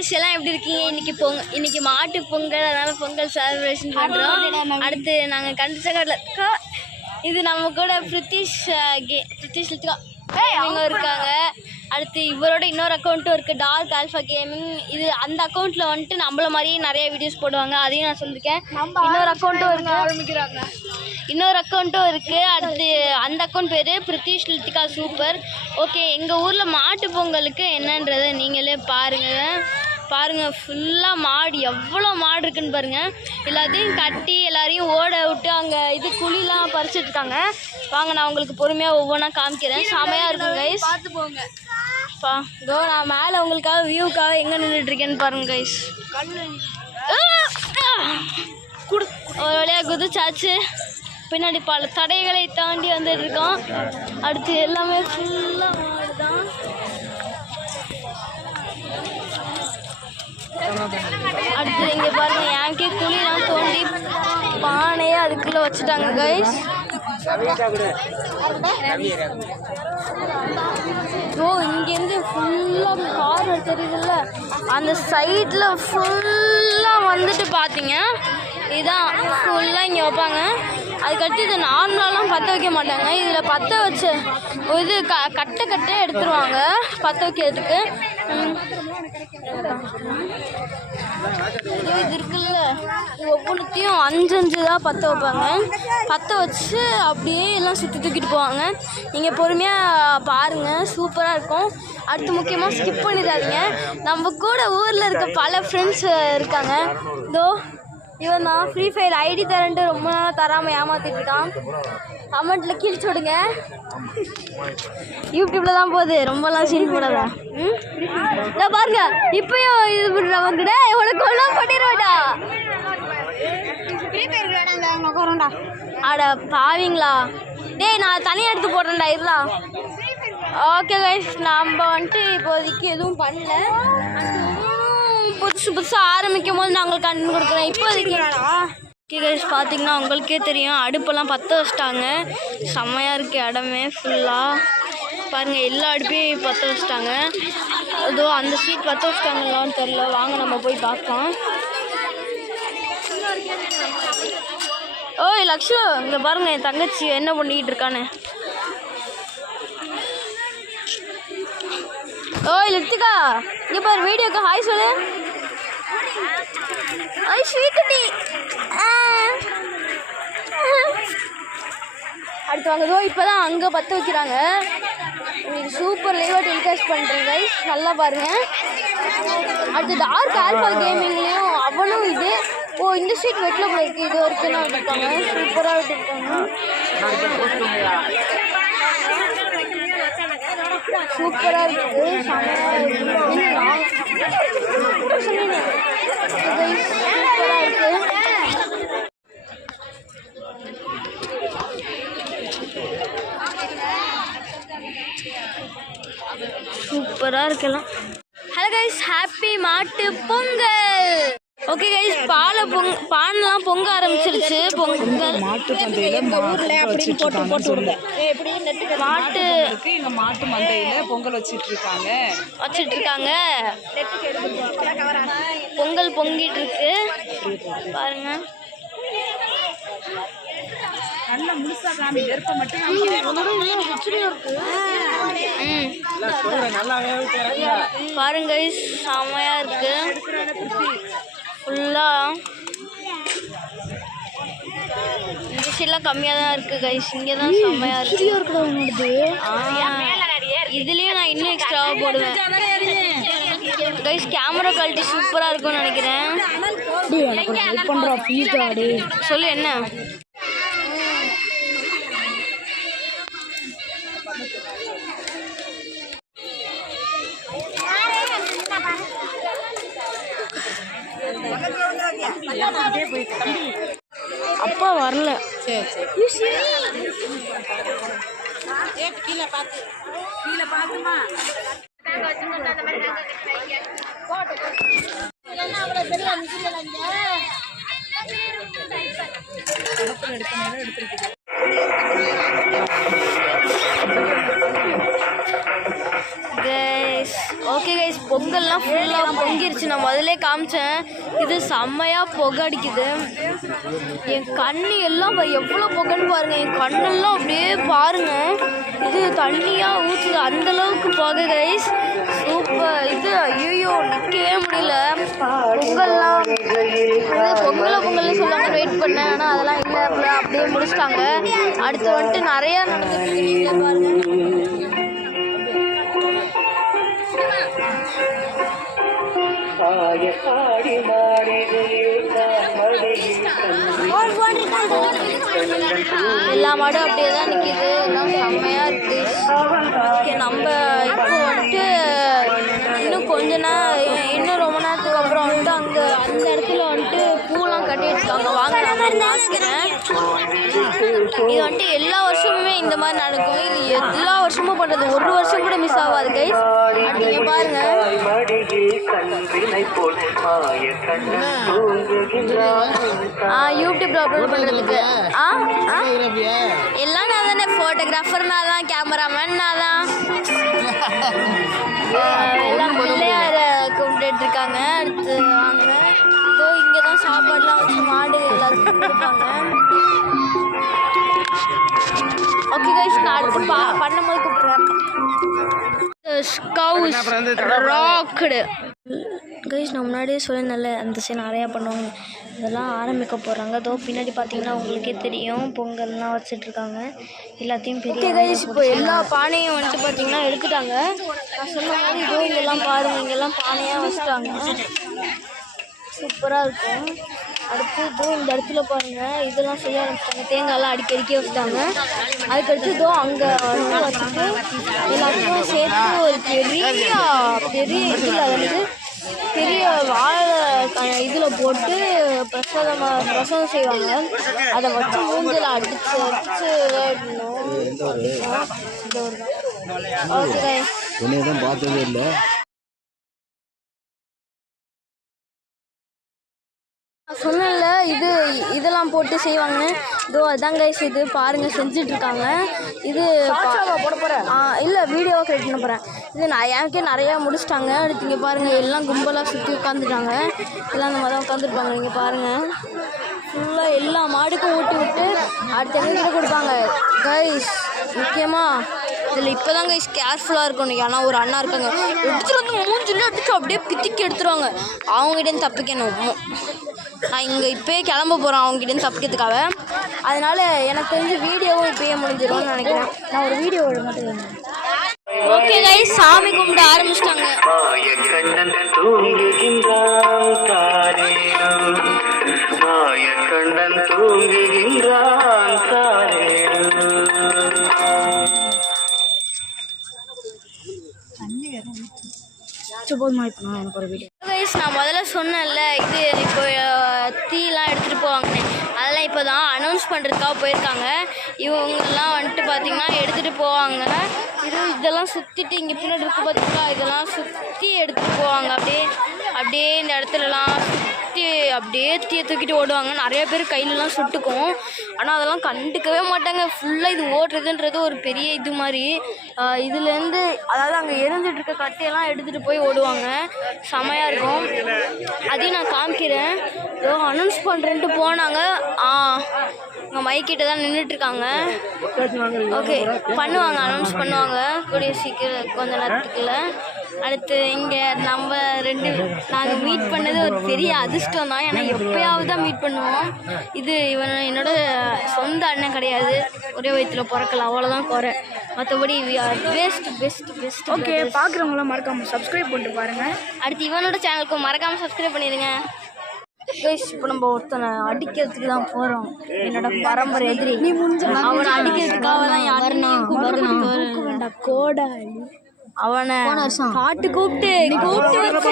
Guys எல்லாம் எப்படி இருக்கீங்க? இன்னைக்கு மாட்டு பொங்கல், அதனால பொங்கல் செலிப்ரேஷன் பண்ணுறோம். அடுத்து நாங்கள் கண்டிச்ச இது நம்ம கூட பிரித்திஷ் இவங்க இருக்காங்க. அடுத்து இவரோட இன்னொரு அக்கௌண்ட்டும் இருக்குது, டார்க் ஆல்ஃபா கேமிங். இது அந்த அக்கௌண்ட்டில் வந்துட்டு நம்மள மாதிரியே நிறைய வீடியோஸ் போடுவாங்க, அதையும் நான் சொல்லியிருக்கேன். இன்னொரு அக்கௌண்ட்டும் இருக்குது. அடுத்து அந்த அக்கௌண்ட் பேர் பிரித்திஷ் லித்திகா சூப்பர். ஓகே, எங்கள் ஊரில் மாட்டு பொங்கலுக்கு என்னன்றதை நீங்களே பாருங்கள். ஃபுல்லாக மாடு, எவ்வளோ மாடு இருக்குன்னு பாருங்கள். எல்லாத்தையும் கட்டி எல்லாரையும் ஓட விட்டு அங்கே இது குழிலாம் பறிச்சிட்ருக்காங்க. வாங்க, நான் உங்களுக்கு பொறுமையாக ஒவ்வொன்றா காமிக்கிறேன். செமையாக இருக்கும் கைஸ், பார்த்து போங்க. இதோ நான் மேலே உங்களுக்காக வியூக்காக எங்கே நின்றுட்டுருக்கேன்னு பாருங்கள் கைஸ். ஒரு வழியாக குதிச்சாச்சு. பின்னாடி பல தடைகளை தாண்டி வந்துட்டு இருக்கோம். அடுத்து எல்லாமே ஃபுல்லாக மாடு தான். அடுத்து இங்கே பாருங்க, யாருக்கே குழிலாம் தோண்டி பானையே அதுக்குள்ளே வச்சுட்டாங்க கைஸ். இங்கேருந்து ஃபுல்லாக கார் தெரியுதுல்ல, அந்த சைடில் ஃபுல்லாக வந்துட்டு பார்த்தீங்க, இதுதான் ஃபுல்லாக இங்கே வைப்பாங்க. அதுக்கடுத்து இது நார்மலாலாம் பற்ற வைக்க மாட்டாங்க, இதில் பற்ற வச்சு இது கட்டை எடுத்துருவாங்க பற்ற வைக்கிறதுக்கு. இது இருக்குல்ல, ஒவ்வொன்றுத்தையும் 5 தான் பற்ற வைப்பாங்க. பற்ற வச்சு அப்படியே எல்லாம் சுற்றி தூக்கிட்டு போவாங்க. நீங்கள் பொறுமையாக பாருங்கள், சூப்பராக இருக்கும். அடுத்து முக்கியமாக ஸ்கிப் பண்ணிடாதீங்க. நம்ம கூட ஊரில் இருக்க பல ஃப்ரெண்ட்ஸ் இருக்காங்க. இதோ இவன் தான் ஃப்ரீ ஃபயர் ஐடி தரேன்ட்டு ரொம்ப நாளாக தராமல் ஏமாற்றிட்டு இருக்கான். கமெண்ட்டில் கிழிச்சு விடுங்க. யூடியூப்பில் தான் போகுது, ரொம்பலாம் சீன் போடாதா. நான் பாருங்க, இப்பயும் இது பண்ணுறவங்க கூட உனக்கு கொல்லாம் பண்ணிடுவேடா. அட பாவீங்களா, டேய் நான் தனியாக எடுத்து போடுறேன்டா இருடா. ஓகே கைஸ், நம்ம வந்துட்டு இப்போதைக்கு எதுவும் பண்ணல. புதுசாக ஆரம்பிக்கும் போது நாங்கள் கண்டு கொடுக்குறோம். இப்போதைக்கு ஓகே கைஸ், பார்த்தீங்கன்னா உங்களுக்கே தெரியும், அடுப்பெல்லாம் பற்ற வச்சிட்டாங்க. செம்மையாக இருக்குது இடமே ஃபுல்லாக. பாருங்கள், எல்லா அடுப்பையும் பற்ற வச்சிட்டாங்க. அதோ அந்த சீட் பற்ற வச்சிட்டாங்களான்னு தெரில. வாங்க நம்ம போய் பார்க்கலாம். ஓய் லக்ஷு, இங்கே பாருங்கள் என் தங்கச்சி என்ன பண்ணிக்கிட்டு இருக்கான்னு. ஓய் லித்திகா, இங்கே பாரு, வீடியோக்கு ஹாய் சொல்லு. ஓய் ஸ்வீக்குட்டி. அடுத்து வாங்க, இப்போ தான் அங்கே பற்ற வைக்கிறாங்க. உங்களுக்கு சூப்பர் லைவாக டெலிகாஸ்ட் பண்ணுறேன் கைஸ், நல்லா பாருங்கள். அடுத்து டார்க் ஆல்ஃபா கேமிங்லேயும் அவனும் இது. இந்த ஸ்வீட் வெட்டில் போல இருக்குது, இது வரைக்கும் தான் விட்டுருக்காங்க. சூப்பராக விட்டுருக்காங்க, சூப்பராக இருக்குது, செமையாக இருக்குது, சூப்பராக இருக்குது. சூப்பராக இருக்கலாம். ஹலோ கைஸ், ஹாப்பி மாட்டு பொங்கல். ஓகே கைஸ், பானெலாம் பொங்க ஆரம்பிச்சிருச்சு. பொங்கல் மாட்டு மந்தையில மாட்டு மந்தையில பொங்கல் வச்சிட்டு இருக்காங்க. பொங்கல் பொங்கிட்டு இருக்கு பாருங்க. நல்லா முழுசா காமி, வெறுப்ப மட்டும் பாருங்க கைஸ், செமையா இருக்கு. ஃபுல்லா இந்த சைட்லாம் கம்மியாக தான் இருக்குது கைஸ், இங்கே தான் செம்மையாக இருக்குது. இதுலேயும் நான் இன்னும் எக்ஸ்ட்ராவாக போடுவேன் கைஸ். கேமரா குவாலிட்டி சூப்பராக இருக்கும்னு நினைக்கிறேன். சொல்லு என்ன. அப்பா வரல. கீழே பார்த்துமா guys. ஓகே கைஸ், பொங்கல்லாம் ஃபுல்லாக பொங்கிருச்சு. நான் முதல்ல காமிச்சேன். இது செம்மையாக புகை அடிக்குது. என் கண்ணு எல்லாம் எவ்வளோ புகைன்னு பாருங்கள். என் கண்ணெல்லாம் அப்படியே பாருங்கள். இது தண்ணியாக ஊற்றுது, அந்தளவுக்கு புகை கைஸ். சூப்பர். இது ஐயோ நிற்கவே முடியல. பொங்கல்லாம் பொங்கல்னு சொல்லாமல் வெயிட் பண்ணேன். ஆனால் அதெல்லாம் இல்லை, அப்படியே முடிச்சிட்டாங்க. அடுத்து வந்துட்டு நிறையா நடந்துட்டு இருக்கு பாருங்கள். எல்லா மாடும் அப்படியே தான் நிற்கிது. எல்லாம் செம்மையாக இருக்குது. ஓகே, நம்ம இப்போ வந்துட்டு இன்னும் கொஞ்ச நேரம், இன்னும் ரொம்ப நேரத்துக்கு அப்புறம் வந்துட்டு அந்த இடத்துல வந்துட்டு பூலாம் கட்டி வச்சுருக்காங்க. வாங்க நான் பார்க்குறேன். இது வந்துட்டு எல்லா வருஷமுமே இந்த மாதிரி நடக்கும். இது எல்லா வருஷமும் பண்ணுறது, ஒரு வருஷம் கூட மிஸ் ஆகாது கைஸ். நீங்கள் பாருங்க. யூடியூப்ல அப்லோட் பண்ணுறதுக்கு எல்லாம் நான் தானே. ஃபோட்டோகிராஃபர் நான் தான், கேமராமேன் நான் தான். எல்லாம் பிள்ளையார கும்பிட்டு இருக்காங்க. அடுத்து வாங்க, இதோ இங்கே தான் சாப்பாடுலாம் வச்சு மாடு எல்லாத்துக்கும் கொடுப்பாங்க. ஓகே கைஸ், நான் அடுத்து பண்ணும்போது கூப்பிட்றேன். ராக்கடு கைஸ், நான் முன்னாடியே சொல்லியிருந்தேன்ல, அந்த சைடு நிறையா பண்ணுவாங்க. இதெல்லாம் ஆரம்பிக்க போகிறாங்க. அதோ பின்னாடி பார்த்தீங்கன்னா உங்களுக்கே தெரியும், பொங்கல்லாம் வச்சிட்ருக்காங்க. எல்லாத்தையும் பெரிய கைஸ். இப்போ எல்லா பானையும் வந்துட்டு பார்த்தீங்கன்னா எடுத்துட்டாங்க. நான் சொன்ன மாதிரி இதோ இங்கெல்லாம் பாருங்கள், இங்கெல்லாம் பானையாக வச்சுட்டாங்க. சூப்பராக இருக்கும். அடுத்து இதோ இந்த இடத்துல பாருங்கள், இதெல்லாம் செய்ய ஆரம்பிச்சிட்டாங்க. தேங்காயெல்லாம் அடிக்கடிக்க வச்சுட்டாங்க. அதுக்கடுத்து இதோ அங்கே வச்சுட்டு எல்லாத்தையும் சேர்த்து ஒரு பெரிய இதில் வந்து பெரிய வாழை இதில் போட்டு பிரசாதம் செய்வாங்க. அதை வச்சு மூஞ்சில் அடிச்சு ஓகே பார்த்ததே இல்லை. சொன்னேன்ல இதெல்லாம் போட்டு செய்வாங்கன்னு. இதோ அதான் கைஸ், இது பாருங்கள் செஞ்சிட்ருக்காங்க. இது போட போகிறேன். இல்லை, வீடியோவை கிரியேட் பண்ண போகிறேன். இது எனக்கே நிறையா முடிச்சிட்டாங்க. அடுத்து இங்கே பாருங்கள், எல்லாம் கும்பலாக சுற்றி உட்காந்துட்டாங்க. எல்லாம் அந்த மாதிரி தான் உட்காந்துருப்பாங்க. நீங்கள் பாருங்கள், ஃபுல்லாக எல்லா மாடுக்கும் ஊட்டி விட்டு அடுத்து எங்ககிட்ட கொடுப்பாங்க கைஸ். முக்கியமாக இதில் இப்போ தான் கைஸ் கேர்ஃபுல்லாக இருக்கணும். ஏன்னா ஒரு அண்ணா இருக்காங்க, எடுத்துகிட்டு வந்து மூஞ்சிலே அடிச்சு அப்படியே பித்திக்கி எடுத்துருவாங்க. அவங்ககிட்டேருந்து தப்பிக்கணும். நான் இங்கே இப்போயே கிளம்ப போகிறேன் அவங்ககிட்டேருந்து தப்பிக்கிறதுக்காக. அதனால் எனக்கு தெரிஞ்சு வீடியோவும் இப்போயே முடிஞ்சிடும்னு நினைக்கிறேன். நான் ஒரு வீடியோ மட்டும். ஓகே கைஸ், சாமி கும்பிட ஆரம்பிச்சிட்டாங்க. நான் முதல்ல சொன்னேன்ல, இது இப்போ தீலாம் எடுத்துகிட்டு போவாங்கன்னு, அதெல்லாம் இப்போ தான் அனௌன்ஸ் பண்ணுறதுக்காக போயிருக்காங்க. இவங்கெல்லாம் வந்துட்டு பார்த்திங்கன்னா எடுத்துகிட்டு போவாங்க. இதெல்லாம் சுற்றிட்டு இங்கே பின்னாடி இருக்குது பார்த்திங்களா, இதெல்லாம் சுற்றி எடுத்துகிட்டு போவாங்க. அப்படியே இந்த இடத்துலலாம் சுற்றி அப்படியே தீயை தூக்கிட்டு ஓடுவாங்க. நிறைய பேர் கையிலலாம் சுட்டுக்கும். ஆனால் அதெல்லாம் கண்டுக்கவே மாட்டாங்க. ஃபுல்லாக இது ஓடுறதுன்றது ஒரு பெரிய இது மாதிரி. இதுலேருந்து அதாவது அங்கே எரிஞ்சிட்ருக்க கட்டையெல்லாம் எடுத்துகிட்டு போய் ஓடுவாங்க. செமையாக இருக்கும். அதையும் நான் காமிக்கிறேன். ஏதோ அனௌன்ஸ் பண்ணுறேன்ட்டு போனாங்க. இங்கே மைக்கிட்ட தான் நின்றுட்டுருக்காங்க. ஓகே, பண்ணுவாங்க, அனௌன்ஸ் பண்ணுவாங்க கூடிய சீக்கிரம் கொஞ்ச நேரத்துக்குள்ள. அடுத்து இங்கே நாங்கள் மீட் பண்ணது ஒரு பெரிய அதிர்ஷ்டம் தான். ஏன்னா எப்போயாவது தான் மீட் பண்ணுவோம். இது என்னோட சொந்த அண்ணன் கிடையாது, ஒரே வயிற்றில் பிறக்கல, அவ்வளோதான் குறை. மற்றபடி பெஸ்ட். ஓகே, பார்க்குறவங்களாம் மறக்காமல் சப்ஸ்கிரைப் பண்ணிட்டு பாருங்கள். அடுத்து இவனோட சேனலுக்கு மறக்காமல் சப்ஸ்கிரைப் பண்ணிடுங்க. இப்போ நம்ம ஒருத்தனை அடிக்கிறதுக்கு தான் போகிறோம். என்னோட பரம்பரை எதிரி. அவனை அடிக்கிறதுக்காக தான் யாருன்னு கூப்பிட்டு கோடாளி. அவனை பாட்டு கூப்பிட்டு வச்சு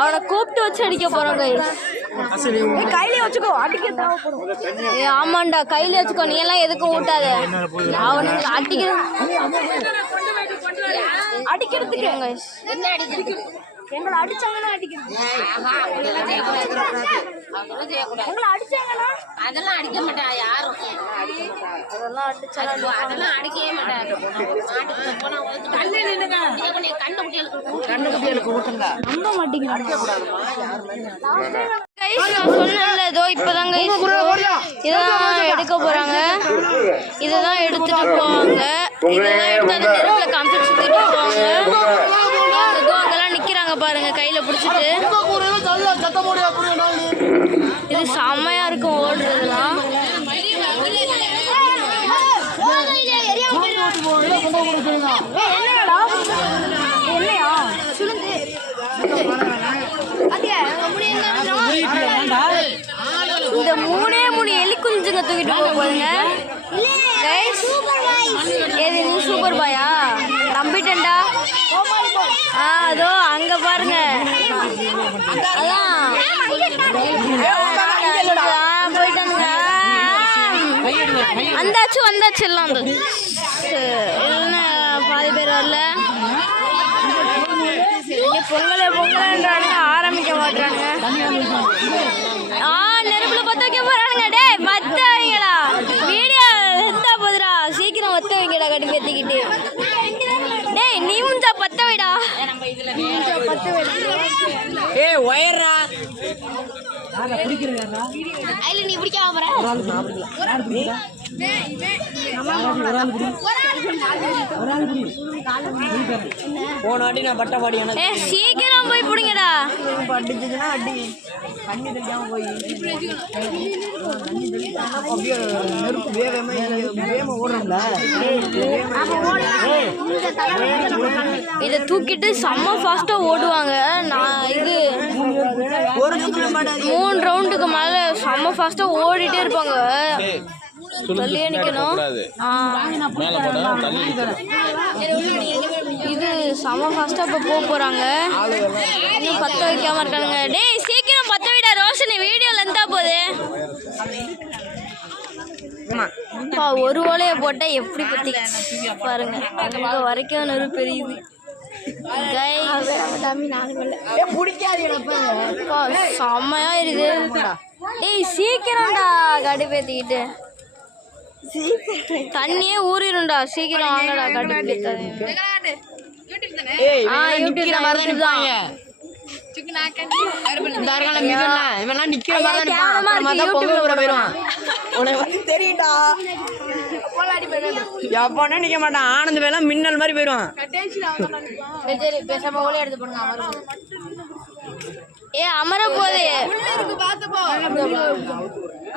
அவனை கூப்பிட்டு வச்சு அடிக்க போறோம். கையிலே வச்சுக்கோ, அடிக்க. ஆமாண்டா, கையிலே வச்சுக்கோ, நீ எல்லாம் எதுக்கும் ஊட்டாத. அவனுக்கு அடிக்கிறதுக்கு எங்களை அடிச்சாங்கன்னா அடிக்கணும். எங்களை அடிச்சாங்கன்னா அதெல்லாம் அடிக்க மாட்டா யாரும். அதெல்லாம் அடிச்சாங்க. அதெல்லாம் அடிக்கவே மாட்டாங்க. நம்ப மாட்டேங்கிறாங்க. நான் சொன்னேன்ல ஏதோ இப்போதாங்க இதெல்லாம் எடுக்க போறாங்க. இதெல்லாம் எடுத்துட்டு போவாங்க. இதெல்லாம் எடுத்து அந்த நெருப்புல காமிச்சு சுத்திட்டு போவாங்க. ஏதோ அங்கெல்லாம் நிக்கிறாங்க பாருங்க கையில பிடிச்சிட்டு. இது செம்மையா இருக்கும் ஓடுறதுலாம். என்னையா சுளுந்து இந்த மூணு எலி குஞ்சுங்க தூக்கிட்டு போக போதுங்க. ஏது நீ சூப்பர் பாயா நம்பிட்டேன்டா. அதோ அங்க பாருங்க. அதான் போயிட்டானுங்க. வந்தாச்சு எல்லாம் என்ன பாதி பேர் வரல. பொங்கல்ன்றானுங்க ஆரம்பிக்க மாட்டானுங்க. நெருப்புல பத்த வைக்க போறானுங்க. டே பத்த வைங்களா வீடியோ எடுத்தா போதுடா. சீக்கிரம் பத்த வைங்கடா கட்டி பேத்திக்கிட்டு. டேய் நீ முஞ்சா பத்த வைடா. பத்த வைடா. ஏய் ஒயரா ஐல நீ பிடிக்காம போற. போன வாட்டி நான் பட்ட பாடி சீக்கிரம் போய் பிடிங்கடா. பட்டுச்சுன்னா அடி தண்ணி தெளிக்காம போய் அப்படியே நெருப்பு வேகமா ஓடுறோம்ல. இதை தூக்கிட்டு செம்ம ஃபாஸ்டா ஓடுவாங்க. நான் இது 3 ரவுண்டுக்கு மேல செம்ம ஃபாஸ்டா ஓடிட்டே இருப்பாங்க. தள்ளியே நிக்கணும். இது செம ஃபாஸ்டா இப்ப போறாங்க. இன்னும் பத்த வைக்காம இருக்கானுங்க. டேய் சீக்கிரம் பத்த விடா ரோஷனி. வீடியோ லெந்தா போகுது. ஒரு ஓலைய போட்டா எப்படி பத்தி பாருங்க. அங்க வரைக்கும் நெருப்பு பெரியுது. செம்மையா இருது. டேய் சீக்கிரம்டா கடுப்பேத்திக்கிட்டு. தண்ணியே ஊறிடும்டா. சீக்கிரம் வாங்கடா கடுப்பேத்தாது. நிக்க மாட்டான். ஆனந்த வேலை மின்னல் மாதிரி போயிடுவான். அமர போதே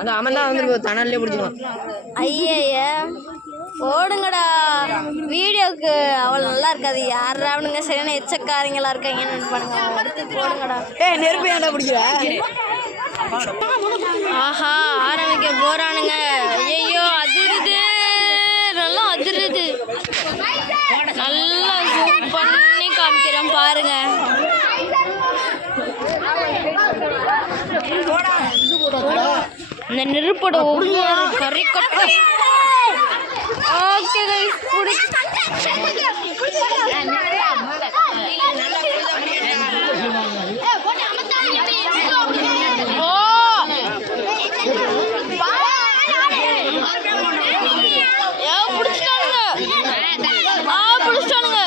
அந்த அமர்தான் வந்து தணல்லே பிடிச்சிருவான். ஐய ஓடுங்கடா. வீடியோக்கு அவ்வளோ நல்லா இருக்காது. யாராவனுங்க சரியான எச்சக்காரங்களா இருக்காங்கன்னு நினைப்பானுங்க. அடுத்து போடுங்கடா. நெருப்பு ஏன்டா பிடிக்கிற? ஆஹா ஆரம்பிக்க போறானுங்க. ஐயோ அதிருது. நல்லா அதிருது. நல்லா ஜூம் பண்ணி காமிக்கிறேன் பாருங்க. இந்த நெருப்போட ஒவ்வொரு கறி கட்டி. ஓகே பிடிச்சிட்டானுங்க.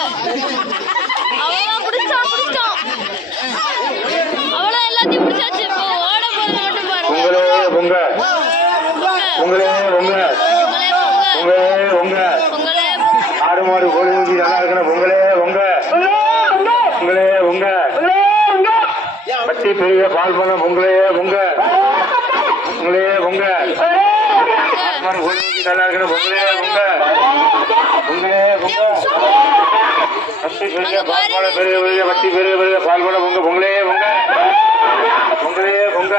அவ்வளோ எல்லாத்தையும் பிடிச்சாச்சு. இப்போ ஓட போறது மட்டும் பாருங்க. ஆடு மாடு கோழி ஊசி நல்லா இருக்கணும். பட்டி பெரிய பால் பண்ண பொங்கலே பொங்க மாடு கோழி ஊசி நல்லா இருக்கணும். பட்டி பெரிய பால் பண்ண பெரிய பட்டி பெரிய பால் பண்ண பொங்கலே பொங்க.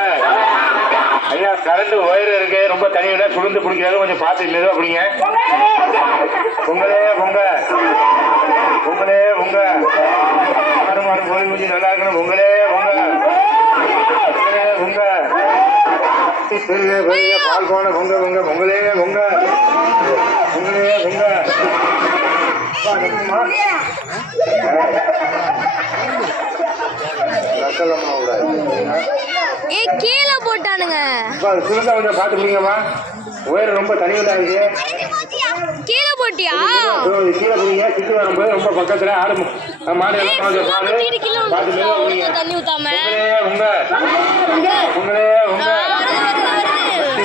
ஐயா கரண்ட் ஒயர் இருக்கு. ரொம்ப தனியிட சுழுந்து பிடிக்கிறாங்க. கொஞ்சம் பார்த்து மெதுவா பிடிங்க. பொங்கலே பொங்க மாடு கோழி ஊசி நல்லா இருக்கணும். பொங்கலே பொங்க பெரிய பால் போன பொங்கலே பொங்க. நக்கலம்மா கூடாது. ஏ கீழே போட்டானுங்க. சுருங்க கொஞ்சம் பார்த்து பிடிங்கம்மா. உயரம் ரொம்ப தனியாக இருக்கு. கீழே போட்டியா? கீழே பிடிங்க. கிட்டு வரும்போது ரொம்ப பக்கத்துல ஆடு மாடு எல்லாம் கொஞ்சம் பாரு. பார்த்து பிடிங்க. தண்ணி ஊத்தாம உங்களே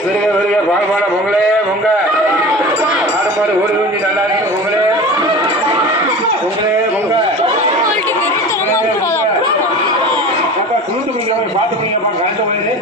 பெரிய பெரிய பால்பான பொங்கலே பொங்க ஆடு மாடு ஒரு குஞ்சு நல்லா இருக்கு. பொங்கலே பொங்க குளிர்ந்து பிடிக்கிறவங்க பார்த்து பிடிங்கப்பா. கரண்ட் போயிடுது.